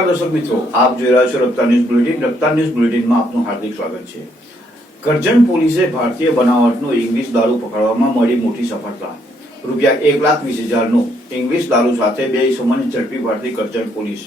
નમસ્કાર દર્શક મિત્રો, આપ જોઈ રહ્યા છો રફતાર ન્યૂઝ બુલેટિન. રફતાર ન્યૂઝ બુલેટિનમાં આપનું હાર્દિક સ્વાગત છે. કરજણ પોલીસે ભારતીય બનાવટનો ઇંગ્લિશ દારૂ પકડવામાં મળી મોટી સફળતા. રૂપિયા 1,20,000નો ઇંગ્લિશ દારૂ સાથે બે ઇસમોને ઝડપી પાડતી કરજણ પોલીસ.